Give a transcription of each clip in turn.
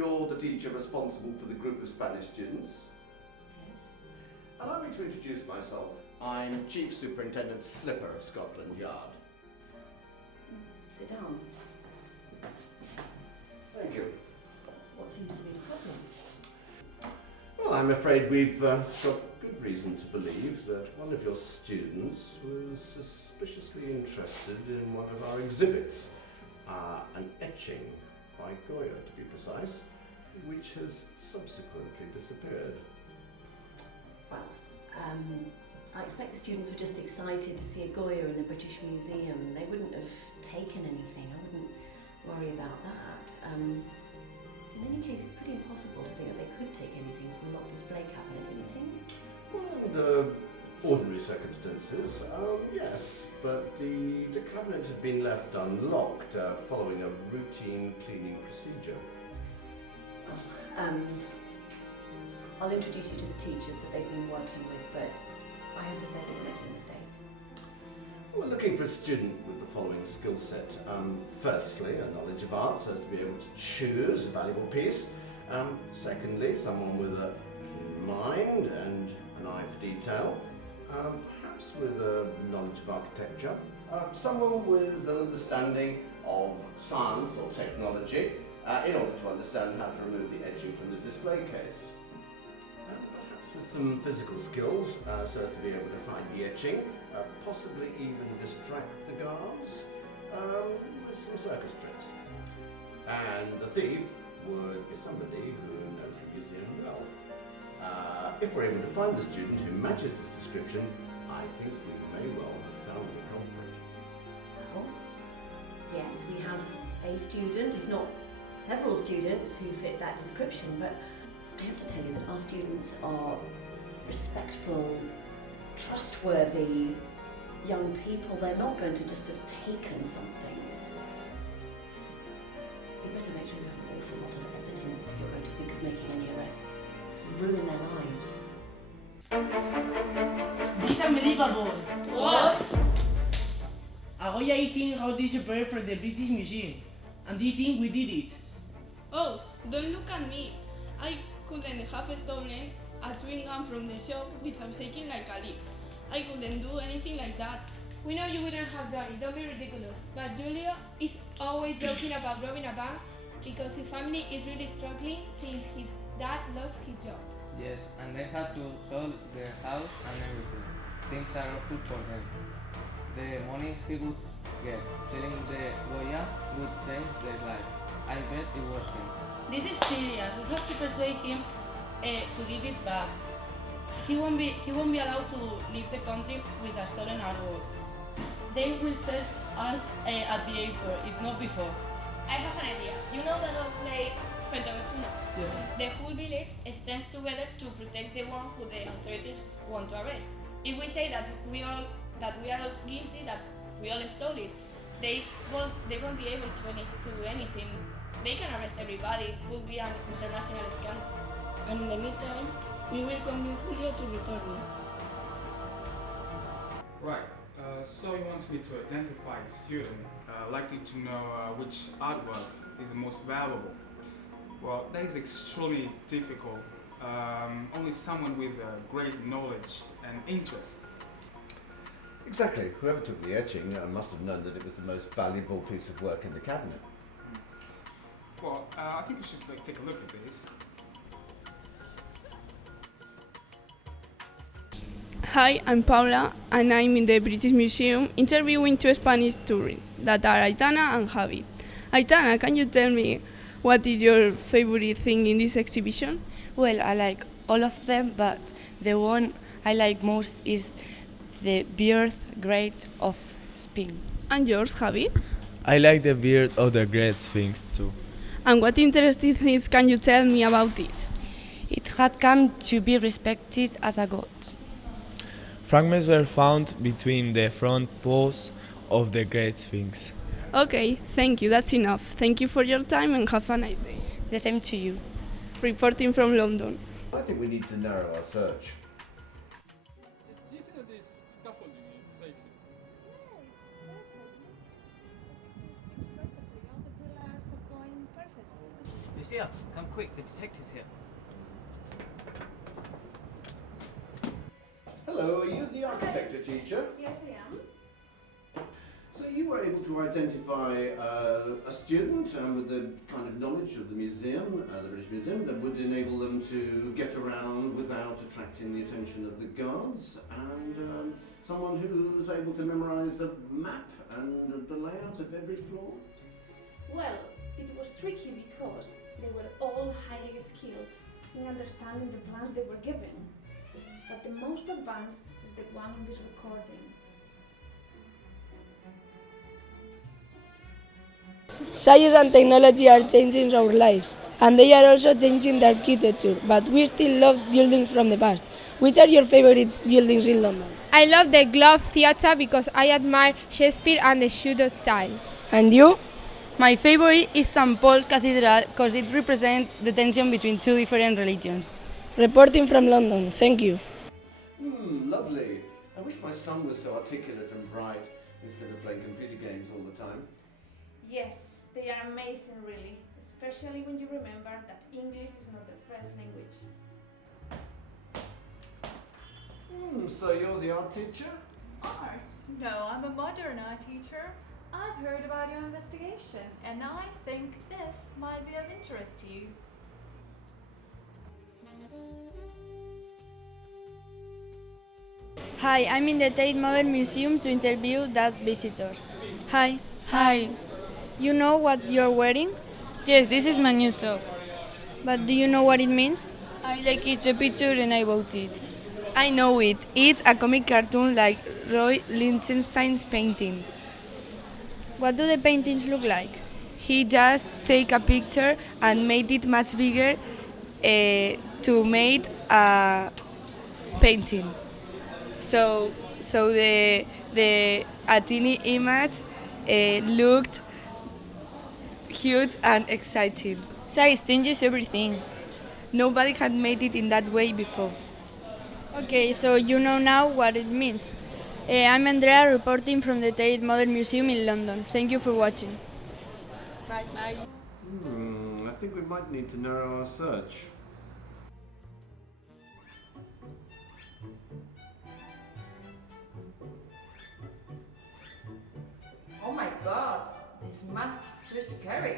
you're the teacher responsible for the group of Spanish students. Yes. Allow me to introduce myself. I'm Chief Superintendent Slipper of Scotland Yard. Sit down. Thank you. What seems to be the problem? Well, I'm afraid we've got good reason to believe that one of your students was suspiciously interested in one of our exhibits, an etching by Goya, to be precise, which has subsequently disappeared. Well, I expect the students were just excited to see a Goya in the British Museum. They wouldn't have taken anything. I wouldn't worry about that. In any case, it's pretty impossible to think that they could take anything from a locked display cabinet, don't you think? Well, under ordinary circumstances, yes, but the cabinet had been left unlocked following a routine cleaning procedure. I'll introduce you to the teachers that they've been working with, but I have to say they're making a mistake. We're looking for a student with the following skill set. Firstly, a knowledge of art so as to be able to choose a valuable piece. Secondly, someone with a keen mind and an eye for detail. Perhaps with a knowledge of architecture. Someone with an understanding of science or technology in order to understand how to remove the etching from the display case. Perhaps with some physical skills so as to be able to hide the etching, possibly even distract the guards with some circus tricks. And the thief would be somebody who knows the museum well. If we're able to find the student who matches this description, I think we may well have found the culprit. Well, yes, we have a student, if not several students, who fit that description, but I have to tell you that our students are respectful, trustworthy young people. They're not going to just have taken something. You better make sure you have an awful lot of evidence if you're going to think of making any arrests. To ruin their lives. This is unbelievable. What? A Goya eating how disappeared from the British Museum, and they think we did it. Oh, don't look at me. I couldn't have stolen a chewing gum from the shop without shaking like a leaf. I couldn't do anything like that. We know you wouldn't have done it, don't be ridiculous. But Julio is always joking about robbing a bank because his family is really struggling since his dad lost his job. Yes, and they had to sell their house and everything. Things are awful for them. The money he would get selling the Goya would change their life. I bet it was him. This is serious. We have to persuade him to give it back. He won't be allowed to leave the country with a stolen artwork. They will search us at the airport, if not before. I have an idea. You know that old play, the whole village stands together to protect the one who the authorities want to arrest. If we say that we are all guilty, that we all stole it, they won't be able to do anything. They can arrest everybody. It will be an international scandal. And in the meantime, we will convince Julio to return me. Right, so he wants me to identify a student, likely to know which artwork is the most valuable. Well, that is extremely difficult. Only someone with great knowledge and interest. Exactly. Whoever took the etching must have known that it was the most valuable piece of work in the cabinet. Well, I think we should take a look at this. Hi, I'm Paula, and I'm in the British Museum interviewing two Spanish tourists that are Aitana and Javi. Aitana, can you tell me what is your favorite thing in this exhibition? Well, I like all of them, but the one I like most is the beard great of Spain. And yours, Javi? I like the beard of the great Sphinx too. And what interesting things can you tell me about it? It had come to be respected as a god. Fragments were found between the front paws of the Great Sphinx. Okay, thank you, that's enough. Thank you for your time and have a nice day. The same to you. Reporting from London. I think we need to narrow our search. Do you think that this scaffolding is safe? All the pillars are going perfect. This Lucia, come quick, the detective's here. Hello, are you the architecture teacher? Yes, I am. So you were able to identify a student with the kind of knowledge of the museum, the British Museum, that would enable them to get around without attracting the attention of the guards, and someone who's able to memorise a map and the layout of every floor? Well, it was tricky because they were all highly skilled in understanding the plans they were given, but the most advanced is the one in this recording. Science and technology are changing our lives, and they are also changing the architecture, but we still love buildings from the past. Which are your favorite buildings in London? I love the Globe Theatre because I admire Shakespeare and the Tudor style. And you? My favorite is St. Paul's Cathedral because it represents the tension between two different religions. Reporting from London, thank you. Lovely. I wish my son was so articulate and bright instead of playing computer games all the time. Yes, they are amazing really, especially when you remember that English is not their first language. So you're the art teacher? Art? No, I'm a modern art teacher. I've heard about your investigation, and I think this might be of interest to you. Hi, I'm in the Tate Modern Museum to interview that visitors. Hi. Hi. You know what you're wearing? Yes, this is my new top. But do you know what it means? I like it, a picture, and I bought it. I know it. It's a comic cartoon like Roy Lichtenstein's paintings. What do the paintings look like? He just take a picture and made it much bigger to make a painting. So the a teeny image looked huge and exciting. Size changes everything. Nobody had made it in that way before. Okay, so you know now what it means. I'm Andrea, reporting from the Tate Modern Museum in London. Thank you for watching. Bye. Bye. I think we might need to narrow our search. Oh my god, this mask is so scary.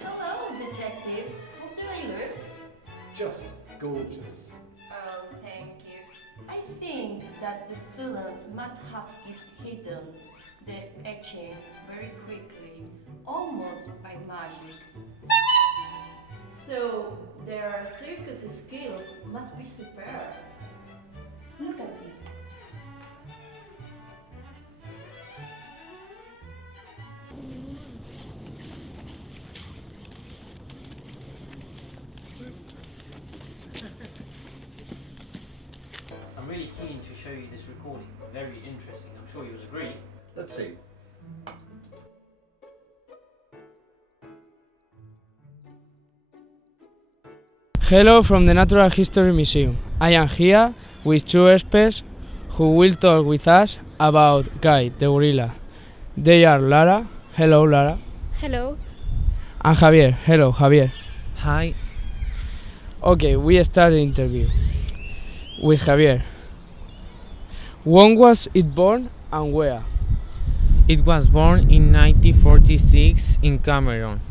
Hello, detective. How do I look? Just gorgeous. Oh, thank you. I think that the students might have hidden the etching very quickly, almost by magic. So their circus skills must be superb. Look at this. I'm really keen to show you this recording. Very interesting, I'm sure you'll agree. Let's see. Hello from the Natural History Museum. I am here with two experts who will talk with us about Guy, the gorilla. They are Lara. Hello, Lara. Hello. And Javier. Hello, Javier. Hi. Okay, we start the interview with Javier. When was it born and where? It was born in 1946 in Cameroon,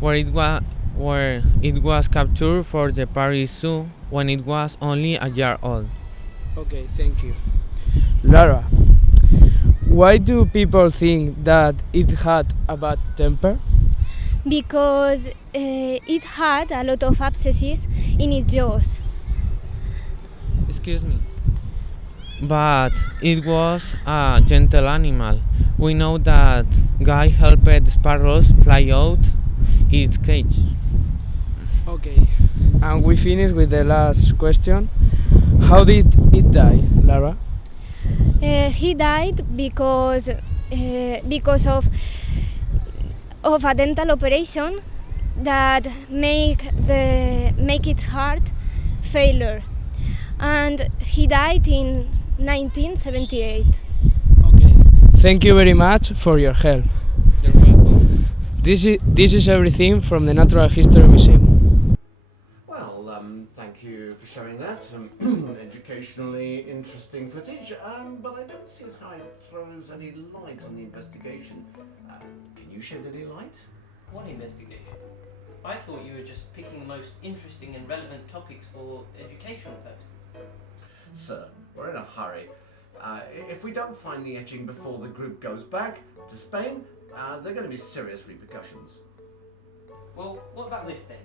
where it was captured for the Paris Zoo when it was only a year old. Okay, thank you. Lara, why do people think that it had a bad temper? Because it had a lot of abscesses in its jaws. Excuse me. But it was a gentle animal. We know that Guy helped sparrows fly out its cage. Okay, and we finish with the last question. How did it die, Lara? He died because of of a dental operation that make its heart failure, and he died in 1978. Thank you very much for your help. You're welcome. This is everything from the Natural History Museum. Well, thank you for showing that. Educationally interesting footage, but I don't see how it throws any light on the investigation. Can you shed any light? What investigation? I thought you were just picking the most interesting and relevant topics for educational purposes. Sir, we're in a hurry. If we don't find the etching before the group goes back to Spain, there are going to be serious repercussions. Well, what about this then?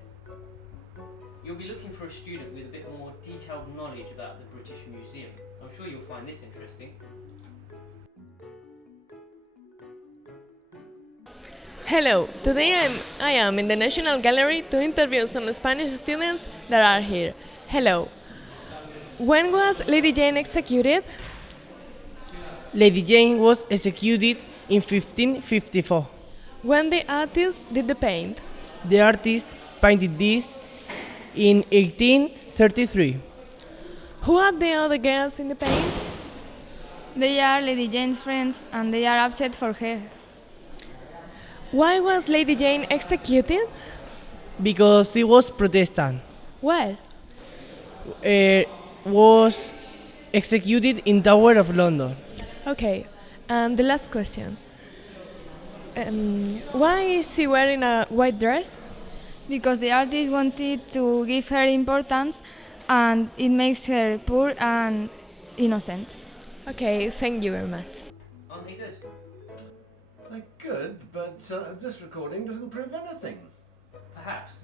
You'll be looking for a student with a bit more detailed knowledge about the British Museum. I'm sure you'll find this interesting. Hello, today I am in the National Gallery to interview some Spanish students that are here. Hello. When was Lady Jane executed? Lady Jane was executed in 1554. When the artist did the paint? The artist painted this in 1833. Who are the other girls in the paint? They are Lady Jane's friends and they are upset for her. Why was Lady Jane executed? Because she was Protestant. Where? Was executed in Tower of London. Okay, and the last question. Why is she wearing a white dress? Because the artist wanted to give her importance and it makes her poor and innocent. Okay, thank you very much. Aren't they good? They're good, but this recording doesn't prove anything. Perhaps.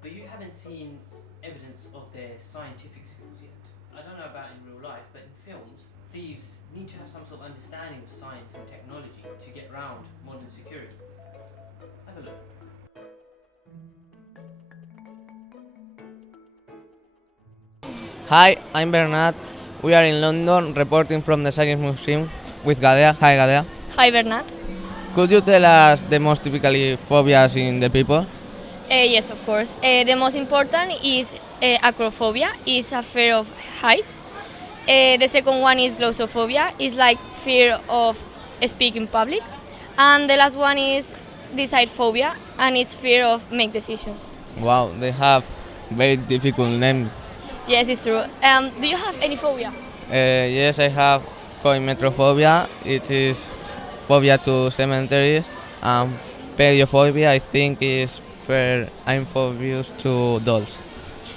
But you haven't seen evidence of their scientific skills yet. I don't know about in real life, but in films, thieves need to have some sort of understanding of science and technology to get around modern security. Have a look. Hi, I'm Bernard. We are in London reporting from the Science Museum with Gadea. Hi, Gadea. Hi, Bernard. Could you tell us the most typically phobias in the people? Yes, of course. The most important is acrophobia, is a fear of heights. The second one is glossophobia, is like fear of speaking in public. And the last one is decidephobia, and it's fear of make decisions. Wow, they have very difficult names. Yes, it's true. Do you have any phobia? Yes, I have coimetrophobia. It is phobia to cemeteries. Pediophobia, I think, is where I'm phobious to dolls.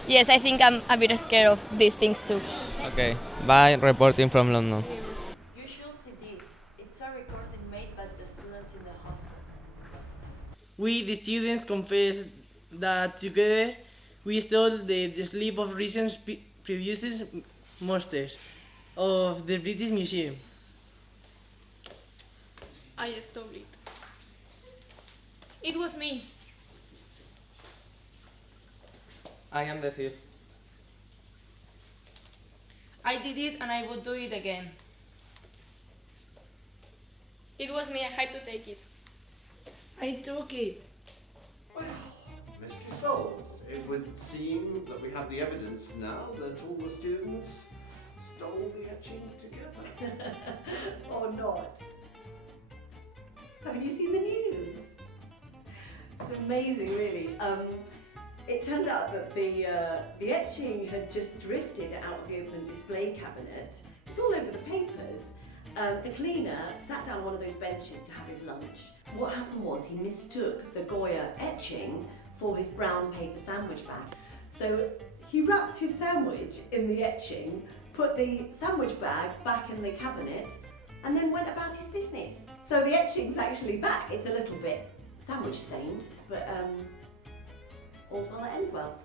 Yes, I think I'm a bit scared of these things too. Okay, bye, reporting from London. You should see this. It's a recording made by the students in the hostel. We, the students, confess that together we stole the sleep of recent produces monsters of the British Museum. I stole it. It was me. I am the thief. I did it and I would do it again. It was me, I had to take it. I took it. Well, mystery solved. It would seem that we have the evidence now that all the students stole the etching together. Or not. Haven't you seen the news? It's amazing, really. It turns out that the etching had just drifted out of the open display cabinet. It's all over the papers. The cleaner sat down on one of those benches to have his lunch. What happened was he mistook the Goya etching for his brown paper sandwich bag. So he wrapped his sandwich in the etching, put the sandwich bag back in the cabinet, and then went about his business. So the etching's actually back. It's a little bit sandwich stained, but all's well that ends well.